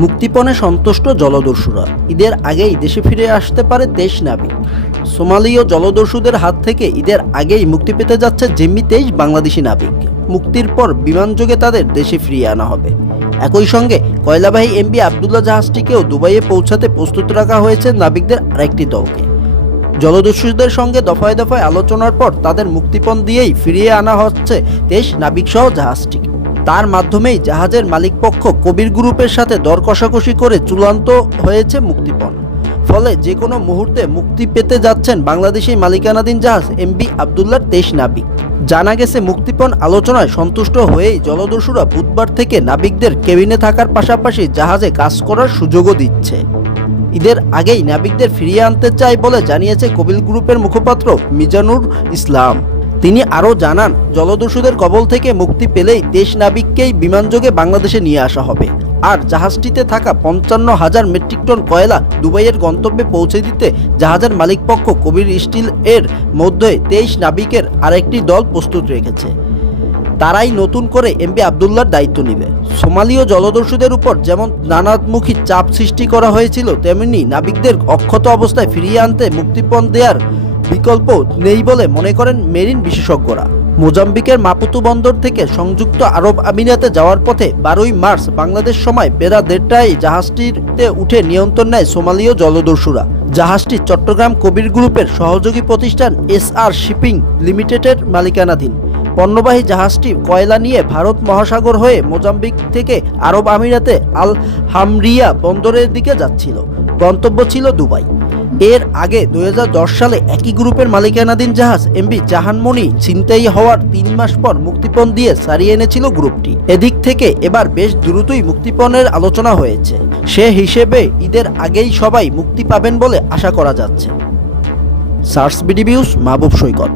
মুক্তিপণে সন্তুষ্ট জলদস্যুরা। ঈদের আগেই দেশে ফিরে আসতে পারে তেইশ নাবিক সোমালীয় জলদস্যুদের হাত থেকে ঈদের আগেই মুক্তি পেতে যাচ্ছে জিম্মি তেইশ বাংলাদেশি নাবিক। মুক্তির পর বিমানযোগে তাদের দেশে ফিরিয়ে আনা হবে। একই সঙ্গে কয়লাবাহী এমবি আবদুল্লাহ জাহাজটিকেও দুবাইয়ে পৌঁছাতে প্রস্তুত রাখা হয়েছে নাবিকদের আরেকটি দলকে। জলদস্যুদের সঙ্গে দফায় দফায় আলোচনার পর তাদের মুক্তিপণ দিয়েই ফিরিয়ে আনা হচ্ছে তেইশ নাবিকসহ জাহাজটিকে তার মাধ্যমেই জাহাজের মালিকপক্ষ কবির গ্রুপের সাথে দর কষাকষি করে চূড়ান্ত হয়েছে মুক্তিপণ। ফলে যে কোনো মুহূর্তে মুক্তি পেতে যাচ্ছেন বাংলাদেশি মালিকানাধীন জাহাজ এমবি আবদুল্লার তেইশ নাবিক। জানা গেছে, মুক্তিপণ আলোচনায় সন্তুষ্ট হয়েই জলদস্যুরা বুধবার থেকে নাবিকদের কেবিনে থাকার পাশাপাশি জাহাজে কাজ করার সুযোগও দিচ্ছে। ঈদের আগেই নাবিকদের ফিরিয়ে আনতে চাই বলে জানিয়েছে কবিল গ্রুপের মুখপাত্র মিজানুর ইসলাম। তিনি আরও জানান, জলদস্যুদের কবল থেকে মুক্তি পেলেই দেশ নাবিককেই বিমানযোগে বাংলাদেশে নিয়ে আসা হবে। আর জাহাজটিতে থাকা পঞ্চান্ন হাজার মেট্রিক টন কয়লা দুবাইয়ের গন্তব্যে পৌঁছে দিতে জাহাজের মালিকপক্ষ কবির স্টিল এর মধ্যে তেইশ নাবিকের আরেকটি দল প্রস্তুত রেখেছে। তারাই নতুন করে এমপি আবদুল্লার দায়িত্ব নেবে। সোমালীয় জলদস্যুদের উপর যেমন নানামুখী চাপ সৃষ্টি করা হয়েছিল, তেমনি নাবিকদের অক্ষত অবস্থায় ফিরিয়ে আনতে মুক্তিপণ দেওয়ার বিকল্প নেই বলে মনে করেন মেরিন বিশেষজ্ঞরা। মোজাম্বিকের মাপুতু বন্দর থেকে সংযুক্ত আরব আমিরাতে যাওয়ার পথে বারোই মার্চ বাংলাদেশ সময় বেড়া দেড়টায় জাহাজটিতে উঠে নিয়ন্ত্রণ নেয় সোমালীয় জলদস্যুরা। জাহাজটি চট্টগ্রাম কবির গ্রুপের সহযোগী প্রতিষ্ঠান এস আর শিপিং লিমিটেডের মালিকানাধীন। পণ্যবাহী জাহাজটি কয়লা নিয়ে ভারত মহাসাগর হয়ে মোজাম্বিক থেকে আরব আমিরাতে আল হামরিয়া বন্দরের দিকে যাচ্ছিল। গন্তব্য ছিল দুবাই। এর আগে দু হাজার দশ সালে একই গ্রুপের মালিকানাধীন জাহাজ এমবি জাহানমণি ছিনতাই হওয়ার তিন মাস পর মুক্তিপণ দিয়ে সারিয়ে এনেছিল গ্রুপটি। এদিক থেকে এবার বেশ দ্রুতই মুক্তিপণের আলোচনা হয়েছে। সে হিসেবে ঈদের আগেই সবাই মুক্তি পাবেন বলে আশা করা যাচ্ছে। সার্স বিডিবিউস মাহবুব সৈকত।